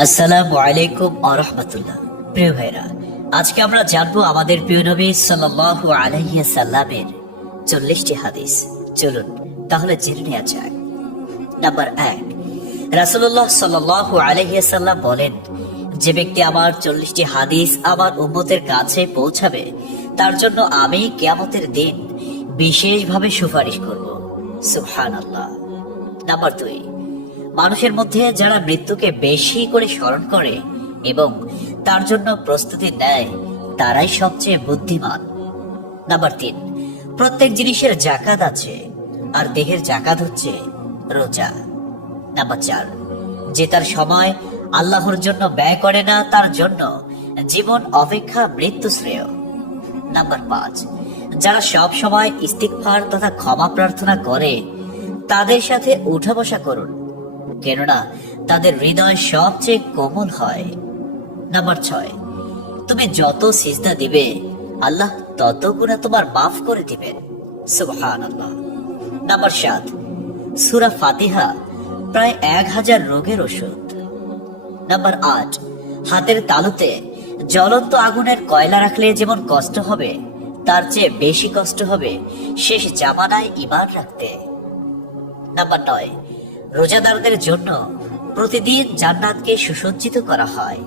আসসালামু আলাইকুম ওয়া রাহমাতুল্লাহ। প্রিয় ভাইরা, আজকে আমরা জানবো আমাদের প্রিয় নবী সাল্লাল্লাহু আলাইহি সাল্লামের 40টি হাদিস। চলুন তাহলে জেনে নেওয়া যাক। নাম্বার 1, রাসূলুল্লাহ সাল্লাল্লাহু আলাইহি সাল্লাম বলেন, যে ব্যক্তি আমার 40টি হাদিস আমার উম্মতের কাছে পৌঁছাবে তার জন্য আমি কিয়ামতের দিন বিশেষভাবে সুপারিশ করব। সুবহানাল্লাহ। নাম্বার 2, মানুষের মধ্যে যারা মৃত্যুকে বেশি করে স্মরণ করে এবং তার জন্য প্রস্তুতি নেয় তারাই সবচেয়ে বুদ্ধিমান। নাম্বার 3, প্রত্যেক জিনিসের জাকাত আছে, আর দেহের জাকাত হচ্ছে রোজা। নাম্বার 4, যে তার সময় আল্লাহর জন্য ব্যয় করে না তার জন্য জীবন অপেক্ষা মৃত্যু শ্রেয়। নাম্বার 5, যারা সব সময় ইস্তিগফার তথা ক্ষমা প্রার্থনা করে তাদের সাথে উঠা বসা করুন, কেননা তাদের হৃদয় সবচেয়ে কোমল হয়। নাম্বার 6, তুমি যত সিজদা দিবে আল্লাহ তত গুনাহ তোমার মাফ করে দিবেন। সুবহানাল্লাহ। নাম্বার 7, সূরা ফাতিহা প্রায় 1000 রোগের ওষুধ। নাম্বার 8, হাতের তালুতে জ্বলন্ত আগুনের কয়লা রাখলে যেমন কষ্ট হবে তার চেয়ে বেশি কষ্ট হবে শেষ জামানায় ঈমান রাখতে। নাম্বার 9, রোজাদারদের জন্য প্রতিদিন জান্নাতকে সুসজ্জিত করা হয়।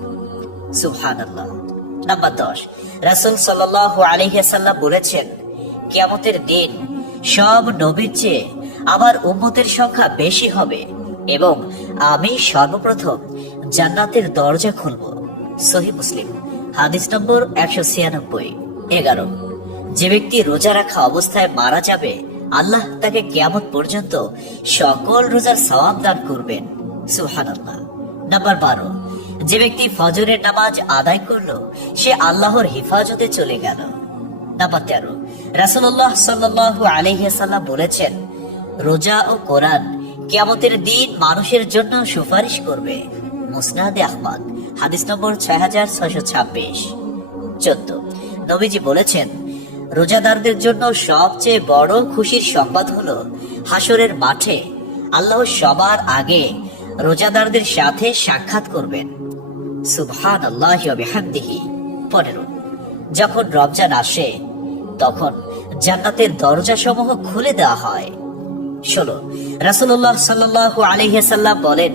সুবহানাল্লাহ। নাম্বার 10, রাসূল সাল্লাল্লাহু আলাইহি সাল্লাম বলেছেন, কিয়ামতের দিন সব নবীর চেয়ে আমার উম্মতের সংখ্যা বেশি হবে এবং আমি সর্বপ্রথম জান্নাতের দরজা খুলব। সহিহ মুসলিম, হাদিস নম্বর 196। 11, যে ব্যক্তি রোজা রাখা অবস্থায় মারা যাবে আল্লাহ তাকে কিয়ামত পর্যন্ত সকল রোজার সওয়াব দান করবেন। সুবহানাল্লাহ। নাম্বার 12, যে ব্যক্তি ফজরের নামাজ আদায় করলো সে আল্লাহর হেফাজতে চলে গেল। নাম্বার 13, রাসূলুল্লাহ সাল্লাল্লাহু আলাইহি সাল্লাম বলেছেন, রোজা ও কোরআন কিয়ামতের দিন মানুষের জন্য সুপারিশ করবে। মুসনাদে আহমদ, হাদিস নম্বর 6626। 14, নবীজি বলেছেন, রোজাদারদের জন্য সবচেয়ে বড় খুশির সংবাদ হলো হাসরের মাঠে আল্লাহ সবার আগে রোজাদারদের সাথে সাক্ষাৎ করবেন। সুবহানাল্লাহি ওয়া বিহামদিহি। 15, যখন রমজান আসে তখন জান্নাতের দরজাসমূহ খুলে দেওয়া হয়। 16, রাসূলুল্লাহ সাল্লাল্লাহু আলাইহি সাল্লাম বলেন,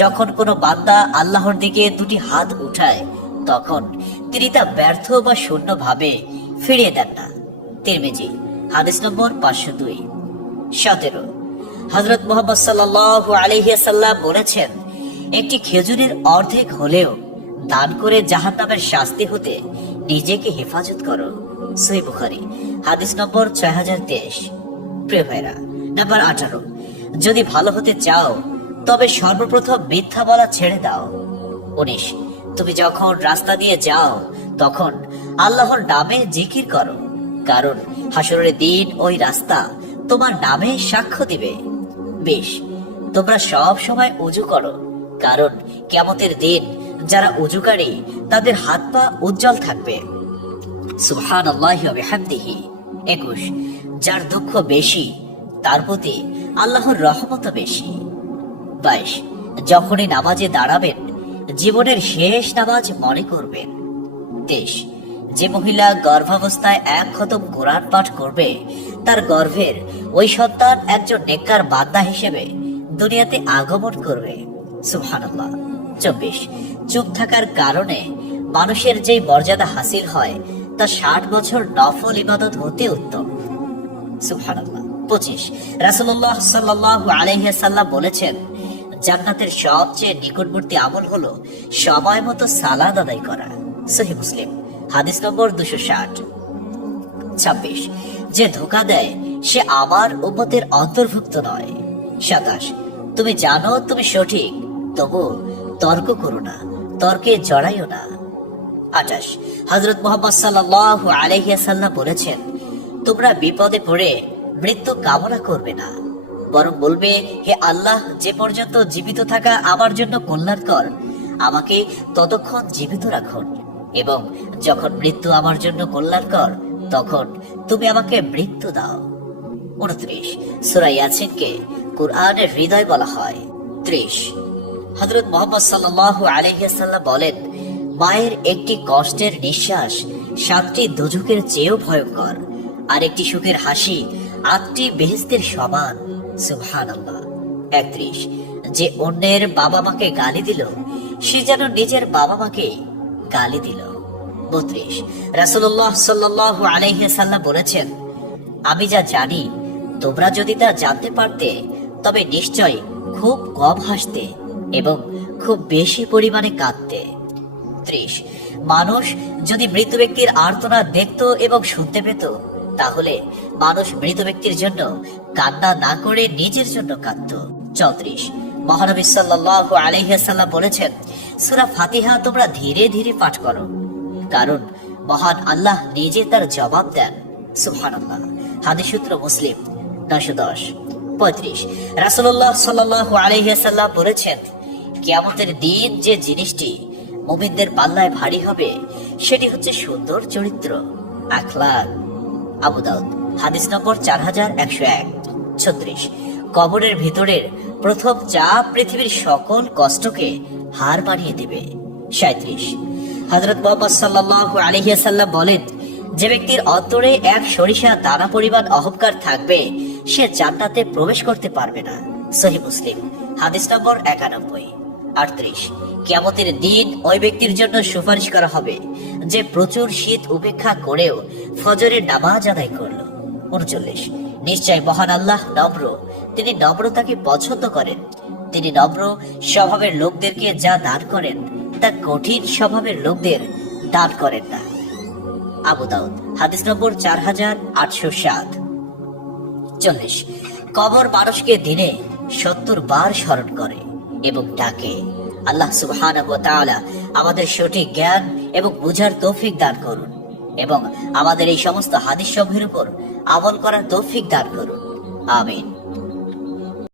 যখন কোনো বান্দা আল্লাহর দিকে দুটি হাত উঠায় তখন তিনি তা ব্যর্থ বা শূন্য ভাবে ফিরিয়ে দেন না। তিরমিজি, হাদিস নম্বর 502। 17, হযরত মুহাম্মদ সাল্লাল্লাহু আলাইহি সাল্লাম বলেছেন, একটি খেজুরের অর্ধেক হলেও দান করে জাহান্নামের শাস্তি হতে নিজেকে হেফাজত করো। সহিহ বুখারী, হাদিস নম্বর 6023। প্রিয় ভাইরা, নাম্বার 18, যদি ভালো হতে চাও তবে সর্বপ্রথম মিথ্যা বলা ছেড়ে দাও। 19, তুমি যখন রাস্তা দিয়ে যাও তখন আল্লাহর নামে জিকির করো, কারণ হাসরের দিন ওই রাস্তা তোমার নামে সাক্ষ্য দিবে। 20, তোমরা সব সময় ওযু করো, কারণ কিয়ামতের দিন যারা ওযুকারী তাদের হাত পা উজ্জ্বল থাকবে। সুবহানাল্লাহি ওয়া বিহামদিহি। 21, যার দুঃখ বেশি তার প্রতি আল্লাহর রহমত বেশি। 22, যখনই নামাজে দাঁড়াবেন জীবনের শেষ নামাজ মনে করবেন। 23, যে মহিলা গর্ভাবস্থায় 1 খতম কোরআন পাঠ করবে তার গর্ভের ওই সন্তান একজন নেককার বান্দা হিসেবে দুনিয়াতে আগমন করবে। সুবহানাল্লাহ। 24, চুপ থাকার কারণে মানুষের যেই মর্যাদা হাসিল হয় তা 60 বছর নফল ইবাদত হতে উত্তম। সুবহানাল্লাহ। 25, রাসূলুল্লাহ সাল্লাল্লাহু আলাইহি সাল্লাম বলেছেন, জান্নাতের সবচেয়ে নিকটবর্তী আমল হলো সময় মতো সালাত আদায় করা। সহিহ মুসলিম, হাদিস নম্বর 260। 26, যে ধোঁকা দেয় সে আমার উম্মতের অন্তর্ভুক্ত নয়। 27, তুমি জানো তুমি সঠিক তবু তর্ক করো না, তর্কে জড়াইও না। 28, হযরত মুহাম্মদ সাল্লাল্লাহু আলাইহি সাল্লাম বলেছেন, তোমরা বিপদে পড়ে মৃত্যু কামনা করবে না, বরং বলবে, হে আল্লাহ, যে পর্যন্ত জীবিত থাকা আমার জন্য কল্যাণকর আমাকে ততক্ষণ জীবিত রাখুন, এবং যখন মৃত্যু আমার জন্য কল্যাণকর তখন তুমি আমাকে মৃত্যু দাও। 29, সূরা ইয়াসিনকে কুরআনের হৃদয় বলা হয়। 30, হযরত মুহাম্মদ সাল্লাল্লাহু আলাইহি ওয়াসাল্লাম বলেন, মায়ের একটি কষ্টের নিঃশ্বাস 7টি দোজখের চেয়েও ভয়ঙ্কর, আর একটি সুখের হাসি 8টি বেহেশতের সমান। সুবহানাল্লাহ। 31, যে অন্যের বাবা মাকে গালি দিল, সে যেন নিজের বাবা মাকে গালি দিল। 32, রাসূলুল্লাহ সাল্লাল্লাহু আলাইহি ওয়াসাল্লাম বলেছেন, আমি যা জানি তোমরা যদি তা জানতে পারতে তবে নিশ্চয় খুব কম হাসতে এবং খুব বেশি পরিমাণে কাঁদতে। 30, মানুষ যদি মৃত ব্যক্তির আর্তনাদ দেখত এবং শুনতে পেত, তাহলে মানুষ মৃত ব্যক্তির জন্য কান্না না করে নিজের জন্য কাঁদত। 34, মহানবী সাল্লাল্লাহু আলাইহি ওয়াসাল্লাম বলেছেন, সূরা ফাতিহা তোমরা ধীরে ধীরে পাঠ করো, কারণ মহান আল্লাহ নিজে তার জবাব দেন। সুবহানাল্লাহ। হাদিস সূত্র মুসলিম 910। 35, রাসূলুল্লাহ সাল্লাল্লাহু আলাইহি ওয়াসাল্লাম বলেছেন, কিয়ামতের দিন যে জিনিসটি মুমিনদের পাল্লায় ভারী হবে সেটি হচ্ছে সুন্দর চরিত্র, আখলাক। আবু দাউদ হাদিস নম্বর 4101। 36, কবরের ভিতরের প্রথম চাপ পৃথিবীর সকল কষ্টকে হার মানিয়ে দেবে। 37, হযরত মুহাম্মদ সাল্লাল্লাহু আলাইহি ওয়াসাল্লাম বলেন, যে ব্যক্তির অন্তরে এক সরিষা দানা পরিমাণ অহংকার থাকবে সে জান্নাতে প্রবেশ করতে পারবে না। সহিহ মুসলিম হাদিস নম্বর 91। 38, কিয়ামতের দিন ওই ব্যক্তির জন্য সুপারিশ করা হবে যে প্রচুর শীত উপেক্ষা করেও ফজরের নামাজ আদায় করল। 39, নিশ্চয় মহান আল্লাহ নম্র, তিনি নম্রতাকে পছন্দ করেন। তিনি নম্র স্বভাবের লোকদেরকে যা দান করেন তা কঠিন স্বভাবের লোকদের দান করেন না। আবু দাউদ হাদিস নম্বর 4807। 40, কবর মানুষকে দিনে 70 বার স্মরণ করে এবং ডাকে। আল্লাহ সুবহানাহু ওয়া তাআলা আমাদের সঠিক জ্ঞান এবং বুঝার তৌফিক দান করুন এবং আমাদের এই সমস্ত হাদিস সমূহের উপর আমল করার তৌফিক দান করুন। আমিন।